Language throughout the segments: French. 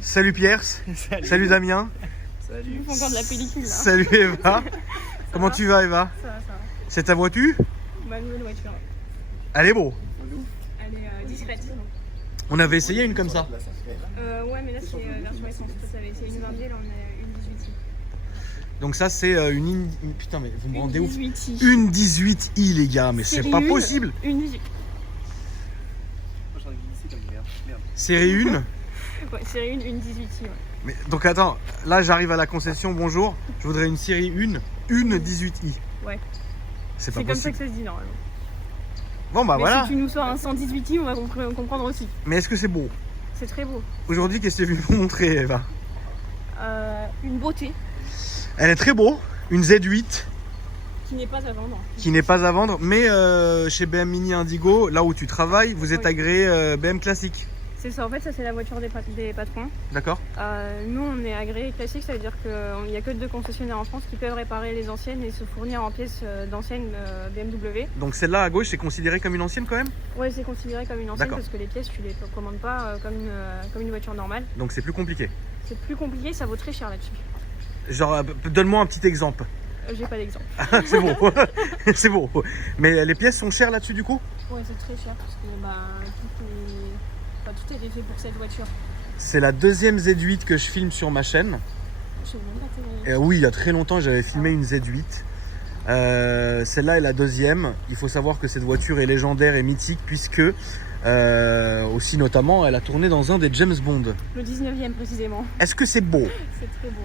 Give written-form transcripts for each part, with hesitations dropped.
Salut Pierre. Salut Damien. Salut. Ils font encore de la pellicule là. Salut Eva. Comment tu vas Eva? Ça va, ça va. C'est ta voiture? Ma nouvelle voiture. Elle est beau. Elle est discrète. On avait essayé une comme ça. Ouais, mais là c'est version essence. C'est une 20 là on a une 18i. Donc ça c'est putain mais vous me rendez ouf. 18i. Une 18i les gars, mais c'est pas possible. Une 18. Série 1. Ouais, série 1, une 18i. Ouais. Mais donc attends, là j'arrive à la concession, bonjour. Je voudrais une série 1, une 18i. Ouais. C'est pas C'est comme ça possible. que ça se dit normalement. Bon bah Mais voilà. si tu nous sors un 118i, on va comprendre aussi. Mais est-ce que c'est beau? C'est très beau. Aujourd'hui, qu'est-ce que tu es venu nous montrer Eva? Une beauté Elle est très beau, une Z8 qui n'est pas à vendre. qui n'est pas à vendre, mais chez BM Mini Indigo, là où tu travailles, vous êtes Oui. agréé BM classique. C'est ça, en fait, ça c'est la voiture des patrons. D'accord? Nous, on est agréé classique, ça veut dire qu'il n'y a que 2 concessionnaires en France qui peuvent réparer les anciennes et se fournir en pièces d'anciennes BMW. Donc celle-là à gauche, c'est considéré comme une ancienne quand même? Ouais, c'est considéré comme une ancienne D'accord. parce que les pièces, tu les commandes pas comme une voiture normale. Donc c'est plus compliqué. C'est plus compliqué, ça vaut très cher là-dessus. Genre, donne-moi un petit exemple. J'ai pas d'exemple. C'est bon, c'est bon. Mais les pièces sont chères là-dessus du coup? Ouais, c'est très cher parce que tout est fait pour cette voiture. C'est la deuxième Z8 que je filme sur ma chaîne. Je sais même pas Et oui, il y a très longtemps, j'avais filmé une Z8. Celle-là est la deuxième. Il faut savoir que cette voiture est légendaire et mythique puisque aussi notamment elle a tourné dans un des James Bond. le 19e précisément. Est-ce que c'est beau? C'est très beau.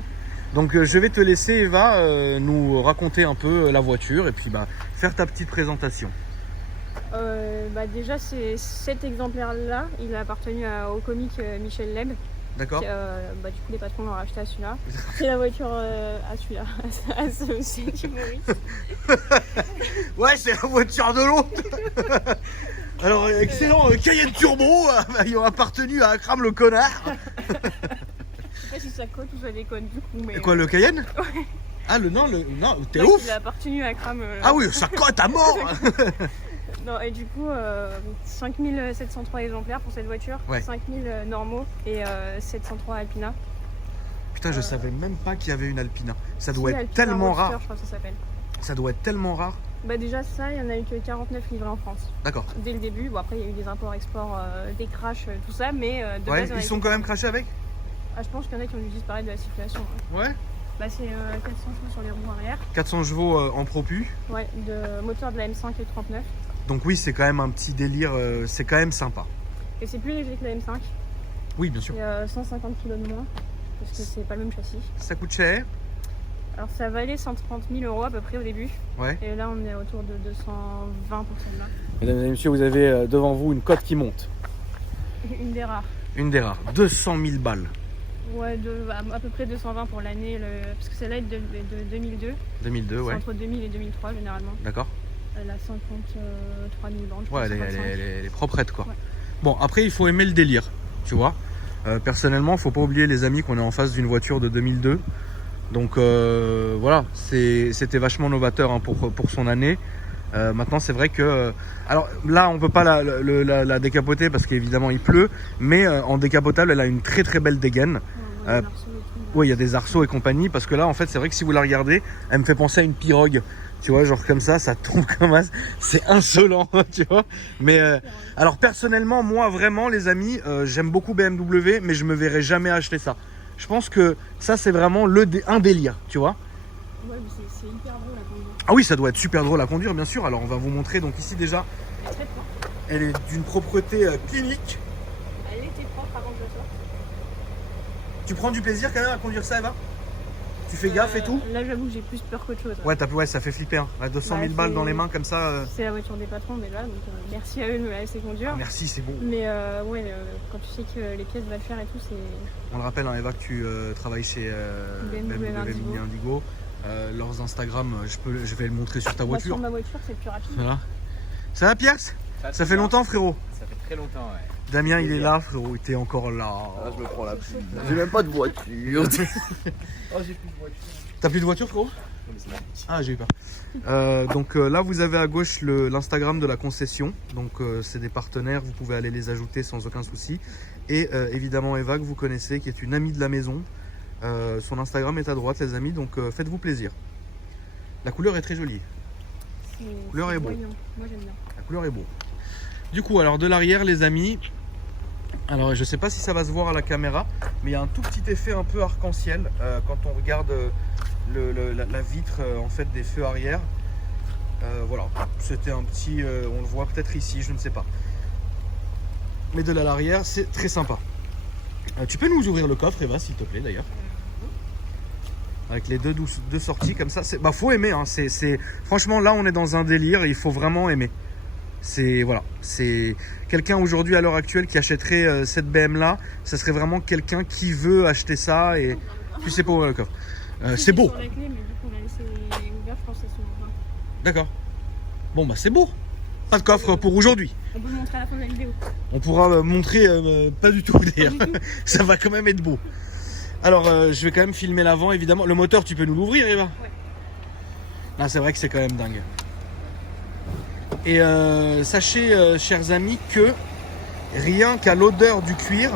Donc je vais te laisser Eva nous raconter un peu la voiture et puis faire ta petite présentation. Déjà, c'est cet exemplaire-là. Il a appartenu au comique Michel Leb. D'accord? Du coup, les patrons l'ont racheté à celui-là. C'est la voiture à celui-là, à ce humoriste. Ouais, c'est la voiture de l'autre. Alors, excellent Cayenne Turbo ayant appartenu à Akram le connard. Je sais pas si ça cote ou ça déconne du coup. Mais Et quoi, le Cayenne? Ouais. Ah, non, t'es Ouais, ouf. Il a appartenu à Akram. Ah oui, ça cote à mort. Non, et du coup, 5703 exemplaires pour cette voiture, Ouais. 5000 normaux et 703 Alpina. Putain, je savais même pas qu'il y avait une Alpina. Ça Si, doit être Alpina tellement Roadster, rare. je crois que ça s'appelle. Ça doit être tellement rare. Déjà, ça, il y en a eu que 49 livrés en France. D'accord. Dès le début, après il y a eu des imports-exports, des crashs, tout ça, mais de Ouais, base, il y en a ils eu sont que- quand même crachés avec? je pense qu'il y en a qui ont dû disparaître de la circulation. Hein. Ouais. C'est 400 chevaux sur les roues arrière. 400 chevaux en propu. Ouais, de moteur de la M5 et 39. Donc oui, c'est quand même un petit délire, c'est quand même sympa. Et c'est plus léger que la M5. Oui, bien sûr. Il y a 150 kg de moins, parce que c'est pas le même châssis. Ça coûte cher. Alors ça valait 130 000 € à peu près au début. Ouais. Et là on est autour de 220 pour celle-là. Mesdames et messieurs, vous avez devant vous une cote qui monte. Une des rares. Une des rares. 200 000 balles. Ouais, à peu près 220 pour l'année, parce que celle-là est de 2002. 2002, C'est ouais. entre 2000 et 2003 généralement. D'accord. Elle a 53 000 bandes. je Ouais, crois, 55. elle est proprette quoi. Ouais. Bon, après, il faut aimer le délire, tu vois. Personnellement, faut pas oublier les amis qu'on est en face d'une voiture de 2002. Donc voilà, c'était vachement novateur hein, pour son année. Maintenant, c'est vrai que... alors là, on peut pas la décapoter parce qu'évidemment, il pleut. Mais en décapotable, elle a une très très belle dégaine. Ouais, on a des arceaux et tout. Oui, il y a des arceaux et compagnie. Parce que là, en fait, c'est vrai que si vous la regardez, elle me fait penser à une pirogue. Tu vois, genre comme ça tombe comme ça. C'est insolent, tu vois. Mais alors personnellement, moi vraiment, les amis, j'aime beaucoup BMW, mais je me verrai jamais acheter ça. Je pense que ça, c'est vraiment un délire, tu vois. Ouais, mais c'est hyper drôle à conduire. Ah oui, ça doit être super drôle à conduire, bien sûr. Alors, on va vous montrer. Donc ici, déjà, Elle est très propre. elle est d'une propreté clinique. Elle était propre avant que je sorte. Tu prends du plaisir quand même à conduire ça, Eva? Tu fais gaffe et tout? Là, j'avoue que j'ai plus peur qu'autre chose. Ouais, ça fait flipper. Hein. À 200 000 Ouais, balles c'est- dans les mains comme ça. C'est la voiture des patrons déjà, donc merci à eux de me la laisser conduire. Merci, c'est bon. Mais quand tu sais que les pièces valent cher et tout, c'est... On le rappelle, hein, Eva, que tu travailles chez BMW Mini Indigo. Leurs Instagram, je vais le montrer sur ta voiture. Sur ma voiture, c'est plus rapide. Voilà. Ça va, Pierre? Ça fait longtemps, frérot. Ça fait très longtemps, ouais. Damien, il est là, frérot. T'es encore là. Ah, je me prends la pluie. J'ai même pas de voiture. Oh, j'ai plus de voiture. T'as plus de voiture, frérot? Ah, j'ai eu peur. Donc là, vous avez à gauche l'Instagram de la concession. Donc c'est des partenaires, vous pouvez aller les ajouter sans aucun souci. Et évidemment Eva, que vous connaissez, qui est une amie de la maison. Son Instagram est à droite, les amis, donc faites-vous plaisir. La couleur est très jolie. La couleur est beau. Moi j'aime bien. La couleur est beau. Du coup, alors de l'arrière, les amis, alors je sais pas si ça va se voir à la caméra, mais il y a un tout petit effet un peu arc-en-ciel quand on regarde la vitre en fait des feux arrière. Voilà, c'était un petit, on le voit peut-être ici, je ne sais pas. Mais de là à l'arrière, c'est très sympa. Tu peux nous ouvrir le coffre, Eva, s'il te plaît, d'ailleurs. Avec les deux sorties comme ça, faut aimer. Hein. Franchement, là, on est dans un délire. Il faut vraiment aimer. C'est quelqu'un aujourd'hui à l'heure actuelle qui achèterait cette BM là. Ça serait vraiment quelqu'un qui veut acheter ça et tu sais pas ouvrir le coffre. C'est beau. Sur la clé, mais vu qu'on a laissé ouvert, je pense que c'est souvent. D'accord. Bon c'est beau. Pas de coffre pour aujourd'hui. On peut le montrer à la fin de la vidéo. On pourra montrer pas du tout d'ailleurs. Ça va quand même être beau. Alors je vais quand même filmer l'avant évidemment. Le moteur, tu peux nous l'ouvrir, Eva? Ouais. Là c'est vrai que c'est quand même dingue. Et sachez chers amis que rien qu'à l'odeur du cuir,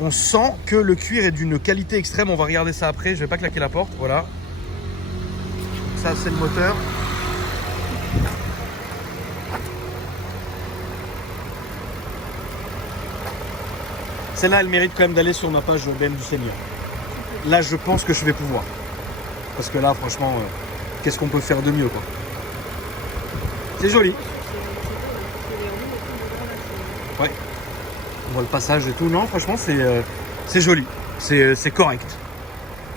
on sent que le cuir est d'une qualité extrême. On va regarder ça après, je vais pas claquer la porte, voilà. Ça c'est le moteur. Celle-là, elle mérite quand même d'aller sur ma page BM du Seigneur. Là, je pense que je vais pouvoir. Parce que là, franchement, qu'est-ce qu'on peut faire de mieux, quoi. C'est joli. Ouais. On voit le passage et tout. Non, franchement, c'est joli. C'est correct.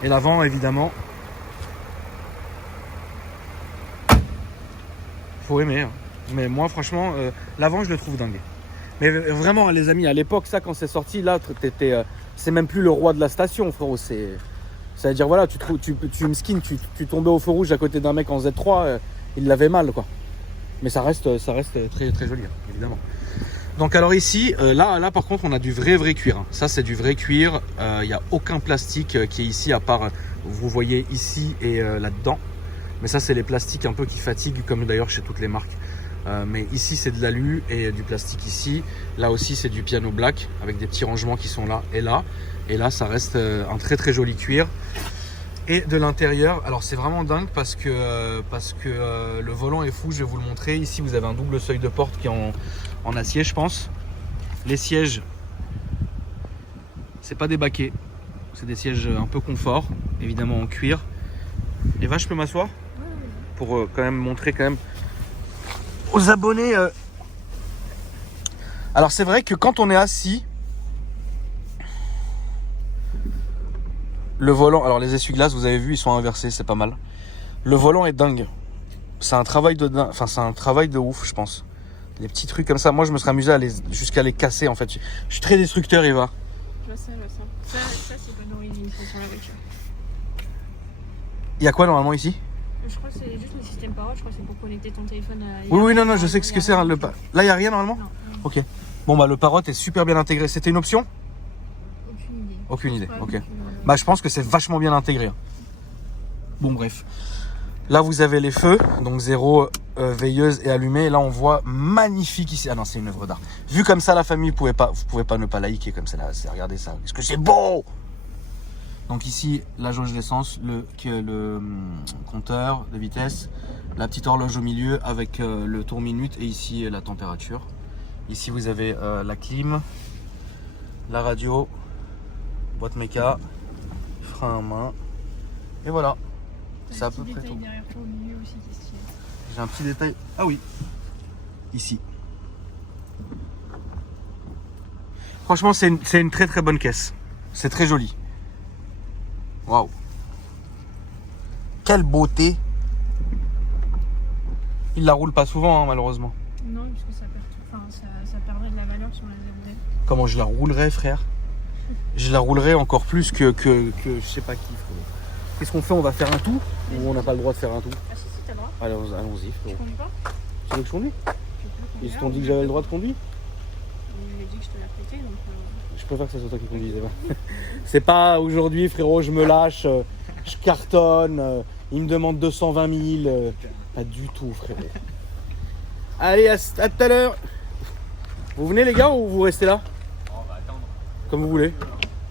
Et l'avant, évidemment. Faut aimer. Hein. Mais moi, franchement, l'avant, je le trouve dingue. Mais vraiment, les amis, à l'époque, ça, quand c'est sorti, là, c'est même plus le roi de la station, frérot. C'est-à-dire, voilà, tu mesquines, tu tombais au feu rouge à côté d'un mec en Z3, il l'avait mal, quoi. Mais ça reste très, très joli, hein, évidemment. Donc, alors ici, là, par contre, on a du vrai cuir. Hein. Ça, c'est du vrai cuir. Il n'y a aucun plastique qui est ici, à part, vous voyez ici et là-dedans. Mais ça, c'est les plastiques un peu qui fatiguent, comme d'ailleurs chez toutes les marques. Mais ici c'est de l'alu et du plastique ici. Là aussi c'est du piano black avec des petits rangements qui sont là. Et là ça reste un très très joli cuir. Et de l'intérieur, alors c'est vraiment dingue parce que le volant est fou, je vais vous le montrer. Ici vous avez un double seuil de porte qui est en acier, je pense. Les sièges, c'est pas des baquets, c'est des sièges un peu confort, évidemment en cuir. Eva, je peux m'asseoir pour quand même montrer quand même aux abonnés. Alors c'est vrai que quand on est assis, le volant, alors les essuie-glaces vous avez vu ils sont inversés, c'est pas mal. Le volant est dingue. C'est un travail c'est un travail de ouf, je pense. Les petits trucs comme ça, moi je me serais amusé jusqu'à les casser en fait. Je suis très destructeur, Eva. Je sais. Ça c'est pas d'origine sur la voiture. Il y a quoi normalement ici? Je crois que c'est juste le système parole, je crois que c'est pour connecter ton téléphone à... Oui, non, je sais ce que c'est. Hein, là, il n'y a rien normalement? Non. Ok. Bon, bah le Parrot est super bien intégré. C'était une option? Aucune idée. Aucune idée, ok. Bah, je pense que c'est vachement bien intégré. Bon, bref. Là, vous avez les feux, donc 0 veilleuse et allumée. Là, on voit magnifique ici. Ah non, c'est une œuvre d'art. Vu comme ça, la famille, vous pouvez pas ne pas liker comme ça. Regardez ça. Est-ce que c'est beau? Donc ici, la jauge d'essence, le compteur de vitesse, la petite horloge au milieu avec le tour minute et ici la température. Ici vous avez la clim, la radio, boîte méca, frein à main et voilà. C'est à peu près tout. J'ai un petit détail. Ah oui, ici. Franchement, c'est une très très bonne caisse. C'est très joli. Waouh! Quelle beauté! Il la roule pas souvent, hein, malheureusement. Non, parce que ça perdrait de la valeur si on la faisait. Comment je la roulerais, frère? Je la roulerais encore plus que je sais pas qui. Qu'est-ce qu'on fait? On va faire un tour ou on n'a pas le droit de faire un tour? Ah si, t'as le droit. Allons-y. Tu conduis pas? Tu veux que je conduise? Tu peux conduire. Ils t'ont dit que j'avais le droit de conduire? dit que je te la prêtais, donc... Je préfère que ça soit toi qui conduise. C'est pas aujourd'hui, frérot, je me lâche, je cartonne, il me demande 220 000. Pas du tout, frérot. Allez, à tout à l'heure. Vous venez, les gars, ou vous restez là? On va attendre. Comme vous voulez.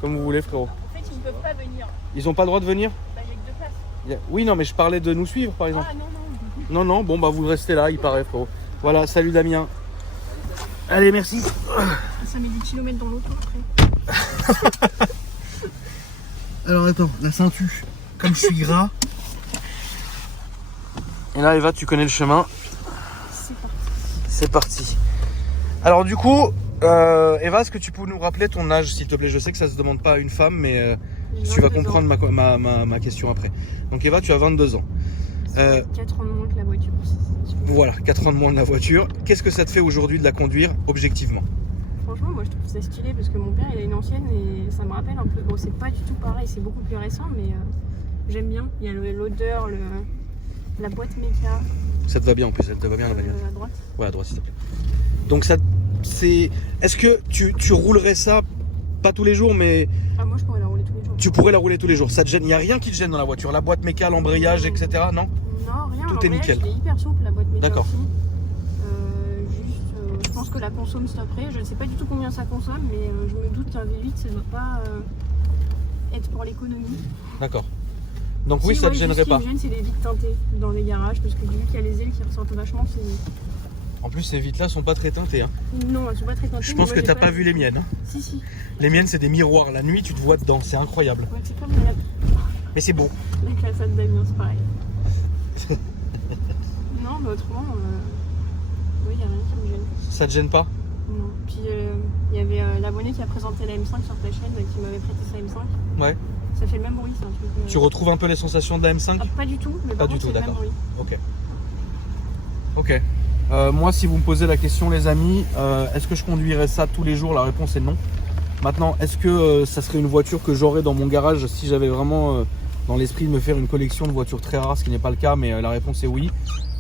Comme vous voulez, frérot. En fait, ils ne peuvent pas venir. Ils ont pas le droit de venir? Bah, il n'y a que 2 places. Oui, non, mais je parlais de nous suivre, par exemple. Ah, non. Non, non, bon, bah vous restez là, il paraît, frérot. Voilà, salut Damien. Allez, merci. Ça met 10 km dans l'auto après. Alors attends, la ceinture, comme je suis gras. Et là, Eva, tu connais le chemin. C'est parti. C'est parti. Alors du coup, Eva, est-ce que tu peux nous rappeler ton âge, s'il te plaît? Je sais que ça se demande pas à une femme, mais tu vas comprendre ma question après. Donc Eva, tu as 22 ans. 4 ans de moins que la voiture. Voilà, 4 ans de moins de la voiture. Qu'est-ce que ça te fait aujourd'hui de la conduire, objectivement? Franchement, moi je trouve ça stylé parce que mon père il a une ancienne et ça me rappelle un peu. Bon, c'est pas du tout pareil, c'est beaucoup plus récent, mais j'aime bien. Il y a l'odeur, la boîte méca. Ça te va bien en plus, elle te va bien la bagnole. À droite. Ouais, à droite s'il te plaît. Donc ça, c'est... Est-ce que tu roulerais ça, pas tous les jours, mais Ah, moi je pourrais la rouler tous les jours. tu pourrais la rouler tous les jours? Ça te gêne? Il n'y a rien qui te gêne dans la voiture? La boîte méca, l'embrayage, etc. Non? Non, rien. Tout est nickel. Elle est hyper souple, la boîte méca. D'accord. Aussi. Juste, je pense que la consomme stopperait. Je ne sais pas du tout combien ça consomme, mais je me doute qu'un V8 ça ne doit pas être pour l'économie. D'accord. Donc oui, Si, ça te ouais, gênerait juste pas. Ce qui me gêne, c'est les vitres teintées dans les garages, parce que vu qu'il y a les ailes qui ressortent vachement, c'est... En plus, ces vitres-là sont pas très teintées. Hein. Non, elles sont pas très teintées. Je pense que t'as pas vu les miennes. Hein. Si. Les miennes, c'est des miroirs. La nuit, tu te vois dedans. C'est incroyable. Ouais, c'est comme la Mais c'est beau. classade d'Amiens, c'est pareil. Non, mais autrement, oui, il n'y a rien qui me gêne. Ça te gêne pas? Non. Puis il y avait l'abonné qui a présenté la M5 sur ta chaîne, qui m'avait prêté sa M5. Ouais. Ça fait le même bruit, c'est un truc. Tu retrouves un peu les sensations de la M5? Ah, pas du tout, mais Pas par du contre, tout, c'est le même d'accord. bruit. Ok. Moi, si vous me posez la question, les amis, est-ce que je conduirais ça tous les jours? La réponse est non. Maintenant, est-ce que ça serait une voiture que j'aurais dans mon garage si j'avais vraiment dans l'esprit de me faire une collection de voitures très rares, ce qui n'est pas le cas, mais la réponse est oui.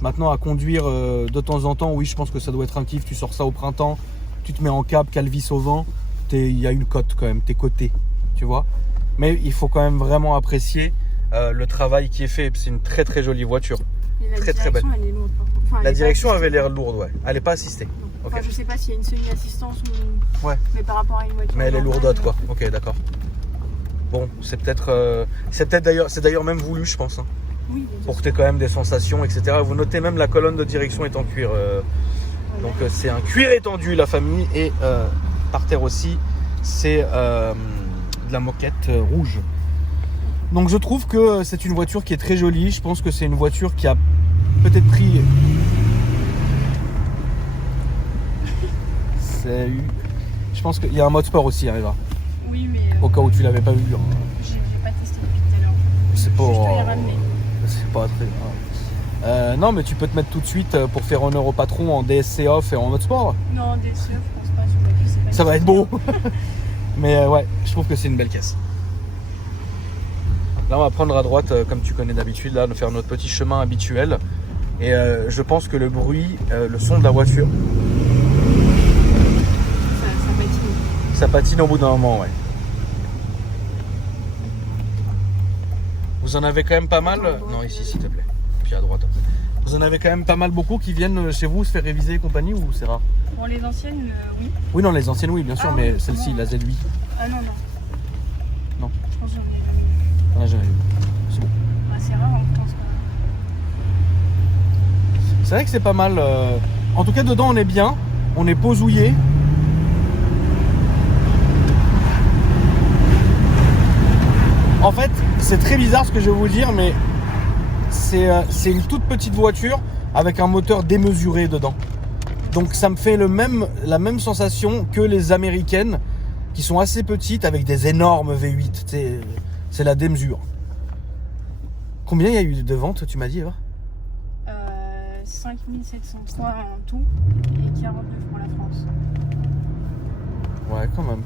Maintenant, à conduire de temps en temps, oui, je pense que ça doit être un kiff. Tu sors ça au printemps, tu te mets en cab, calvis au vent, il y a une cote quand même, t'es coté, tu vois. Mais il faut quand même vraiment apprécier le travail qui est fait. C'est une très très jolie voiture. Et la Très belle. Elle est lourde, par contre. Enfin, elle La est pas direction assistée. avait l'air lourde, ouais. Elle n'est pas assistée. Enfin, Ok. je sais pas s'il y a une semi-assistance ou... Ouais. Mais par rapport à une voiture... Mais elle est normale, lourdote, quoi. Ok, d'accord. Bon, c'est peut-être d'ailleurs, c'est d'ailleurs même voulu, je pense, hein, Oui, bien sûr. pour que tu aies quand même des sensations, etc. Vous notez même la colonne de direction est en cuir. Donc c'est un cuir étendu, la famille, et par terre aussi, c'est de la moquette rouge. Donc je trouve que c'est une voiture qui est très jolie. Je pense que c'est une voiture qui a peut-être pris... Salut. Je pense qu'il y a un mode sport aussi, Eva. Oui, mais... Au cas où tu l'avais pas vu. Hein. J'ai pas testé depuis tout à l'heure. C'est pas... Je te l'ai ramené. C'est pas très grave. Non, mais tu peux te mettre tout de suite pour faire honneur au patron en DSC off et en mode sport. Non, DSE, je pense pas. Sur la piste, c'est pas Ça va être nécessaire. beau. Mais ouais, je trouve que c'est une belle caisse. Là, on va prendre à droite, comme tu connais d'habitude, là, de faire notre petit chemin habituel. Et je pense que le bruit, le son de la voiture, Ça patine. ça patine au bout d'un moment, ouais. Vous en avez quand même pas mal. Non, ici, s'il te plaît. Puis à droite. Vous en avez quand même pas mal, beaucoup qui viennent chez vous se faire réviser et compagnie, ou c'est rare? Pour les anciennes, oui. Oui, non, les anciennes, oui, bien sûr, Ah, mais oui, celle-ci, non. la Z8, Ah non. Non. Je pense que j'en ai jamais. on a jamais eu. C'est bon. Ah, c'est rare en France, quand même. C'est vrai que c'est pas mal. En tout cas, dedans, on est bien. On est posouillé. En fait, c'est très bizarre ce que je vais vous dire, mais c'est une toute petite voiture avec un moteur démesuré dedans. Donc ça me fait la même sensation que les américaines qui sont assez petites avec des énormes V8. C'est la démesure. Combien il y a eu de ventes, tu m'as dit, Eva? 5703 en tout et 49 pour la France. Ouais, quand même.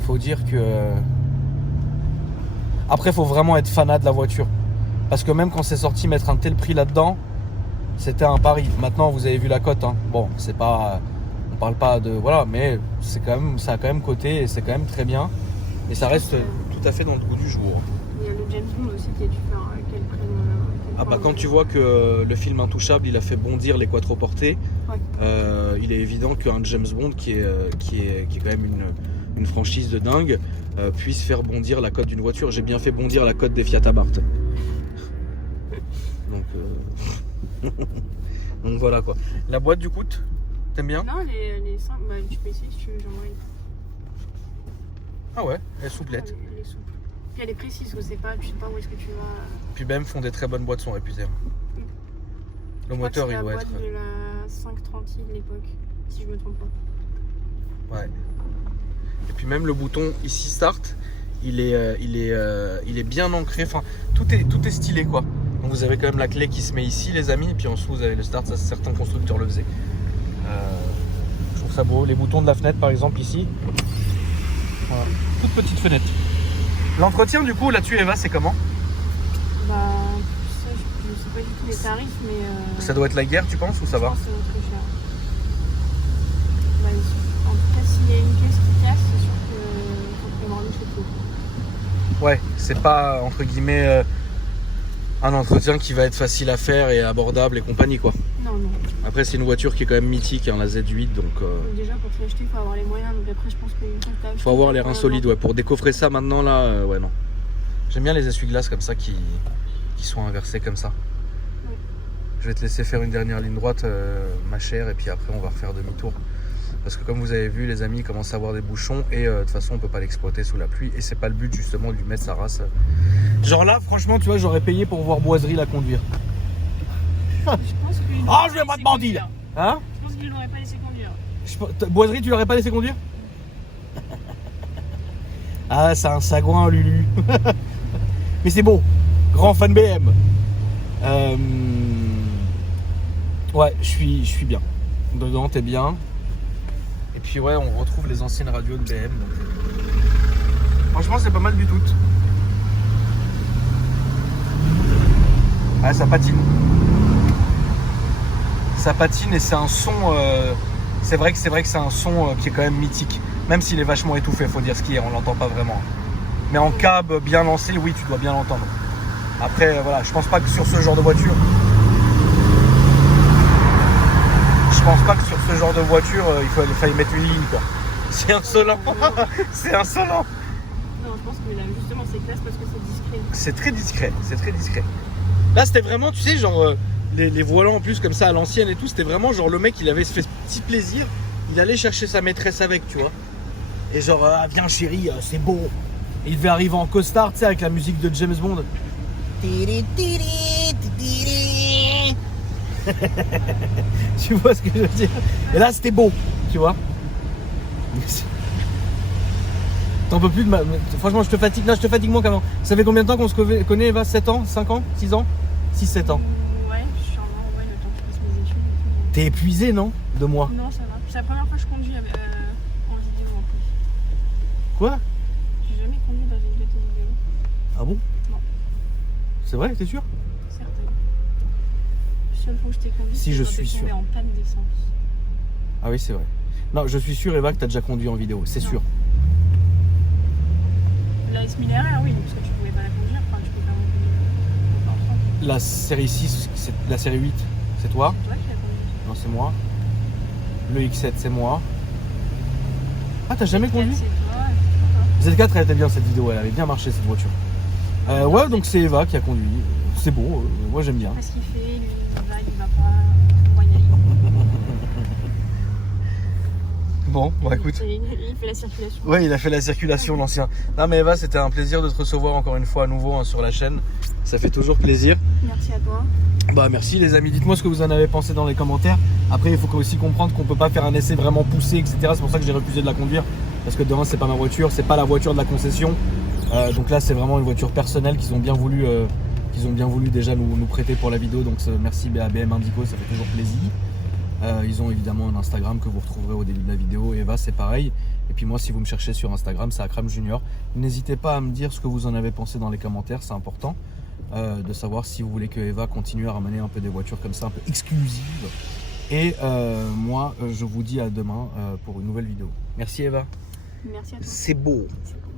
Faut dire que... Après, faut vraiment être fanat de la voiture. Parce que même quand c'est sorti, mettre un tel prix là-dedans, c'était un pari. Maintenant, vous avez vu la cote. Hein. Bon, c'est pas... On parle pas de voilà, mais c'est quand même, ça a quand même coté et c'est quand même très bien. Et ça reste tout à fait dans le goût du jour. Il y a le James Bond aussi qui a dû faire quel prenne. Ah bah quand tu vois que le film Intouchable il a fait bondir les quattroportés, Ouais. il est évident qu'un James Bond qui est quand même une franchise de dingue puisse faire bondir la cote d'une voiture. J'ai bien fait bondir la cote des Fiat Abarth. Donc voilà quoi. La boîte du coup, t'aimes bien? Non, les 5, bah, tu peux essayer si tu veux, j'en ai. Ah ouais, elle est souplette. Elle est souple. Puis elle est précise, tu sais pas où est-ce que tu vas. Puis BM font des très bonnes boîtes son réputé. Le moteur il doit être. C'est la boîte de la 530i de l'époque, si je me trompe pas. Ouais. Et puis même le bouton ici start, il est bien ancré. Enfin, tout est stylé quoi. Donc vous avez quand même la clé qui se met ici les amis, et puis en dessous vous avez le start. Ça certains constructeurs le faisaient. Je trouve ça beau. Les boutons de la fenêtre par exemple ici. Voilà. Toute petite fenêtre. L'entretien du coup là-dessus Eva c'est comment? Bah ça je sais pas du tout les tarifs mais Ça doit être la guerre tu penses ou ça je va? pense que ça va être très cher. Bah, en tout cas s'il y a une pièce qui casse c'est sûr qu'il faut prévoir le chez. Ouais, c'est pas entre guillemets un entretien qui va être facile à faire et abordable et compagnie quoi. Non. Après c'est une voiture qui est quand même mythique, hein, la Z8 donc Déjà pour te l'acheter il faut avoir les moyens, donc après je pense qu'une fois que t'as acheté, faut avoir les reins solides ouais. Pour décoffrer ça maintenant là, ouais non. J'aime bien les essuie-glaces comme ça qui sont inversés comme ça. Oui. Je vais te laisser faire une dernière ligne droite ma chère et puis après on va refaire demi-tour. Parce que comme vous avez vu les amis il commence à avoir des bouchons et de toute façon on peut pas l'exploiter sous la pluie et c'est pas le but justement de lui mettre sa race. Genre là franchement tu vois j'aurais payé pour voir Boiserie la conduire. Je pense qu'il Ah je vais pas te mentir. Hein? Je pense qu'il l'aurait pas laissé conduire. Boiserie tu l'aurais pas laissé conduire? Ah c'est un sagouin Lulu. Mais c'est beau. Grand fan BM. Ouais je suis bien. Dedans t'es bien. Et puis ouais on retrouve les anciennes radios de BM. Donc... Franchement c'est pas mal du tout. Ah ça patine. Ça patine et c'est un son. C'est vrai que c'est un son qui est quand même mythique. Même s'il est vachement étouffé, faut dire ce qu'il est, on l'entend pas vraiment. Mais en cab bien lancé, oui tu dois bien l'entendre. Après voilà, je pense pas que sur ce genre de voiture. Je pense pas que sur ce genre de voiture il fallait mettre une ligne quoi. C'est insolent. C'est insolent. Non je pense que là justement c'est classe parce que c'est discret. C'est très discret. Là c'était vraiment tu sais genre les volants en plus comme ça à l'ancienne et tout, c'était vraiment genre le mec il avait fait ce petit plaisir, il allait chercher sa maîtresse avec tu vois. Et genre ah, viens chérie c'est beau. Et il devait arriver en costard tu sais avec la musique de James Bond. Tu vois ce que je veux dire? Et là c'était beau, tu vois. T'en peux plus de ma... Franchement je te fatigue, là je te fatigue moins qu'avant. Ça fait combien de temps qu'on se connaît Eva? 7 ans? 5 ans? 6 ans? 6-7 ans. Ouais, sûrement, ouais, le temps que je fasse mes études et tout. T'es épuisé non? De moi? Non ça va. C'est la première fois que je conduis en vidéo en plus. Quoi? J'ai jamais conduit dans une vidéo. Ah bon? Non. C'est vrai, t'es sûr? Certaines. La seule fois que je t'ai conduit, Si, je quand suis t'es tombé sûr. en panne d'essence. Ah oui, c'est vrai. Non, je suis sûr, Eva, que t'as déjà conduit en vidéo, c'est Non. sûr. La S1000RR, oui, parce que tu pouvais pas la conduire, enfin tu peux pas la conduire. La série 6, c'est la série 8, c'est toi? C'est toi qui l'as conduit. Non, c'est moi. Le X7, c'est moi. Ah, t'as jamais conduit? C'est toi, Z4, elle était bien cette vidéo, elle avait bien marché cette voiture. Ouais, donc c'est Eva qui a conduit. C'est beau, moi j'aime bien. parce qu'il fait, lui, il va pas. Moyen. Bon, bah écoute. Il fait la circulation. Ouais, il a fait la circulation, l'ancien. Non, mais Eva, c'était un plaisir de te recevoir encore une fois à nouveau hein, sur la chaîne. Ça fait toujours plaisir. Merci à toi. Bah merci les amis, dites-moi ce que vous en avez pensé dans les commentaires. Après il faut aussi comprendre qu'on peut pas faire un essai vraiment poussé etc. C'est pour ça que j'ai refusé de la conduire. Parce que demain c'est pas ma voiture, c'est pas la voiture de la concession. Donc là c'est vraiment une voiture personnelle qu'ils ont bien voulu déjà nous prêter pour la vidéo. Donc merci à BM Indico, ça fait toujours plaisir. Ils ont évidemment un Instagram que vous retrouverez au début de la vidéo. Eva c'est pareil. Et puis moi si vous me cherchez sur Instagram c'est Akram Junior. N'hésitez pas à me dire ce que vous en avez pensé dans les commentaires, c'est important. De savoir si vous voulez que Eva continue à ramener un peu des voitures comme ça, un peu exclusives. Et moi, je vous dis à demain pour une nouvelle vidéo. Merci Eva. Merci à toi. C'est beau. C'est beau.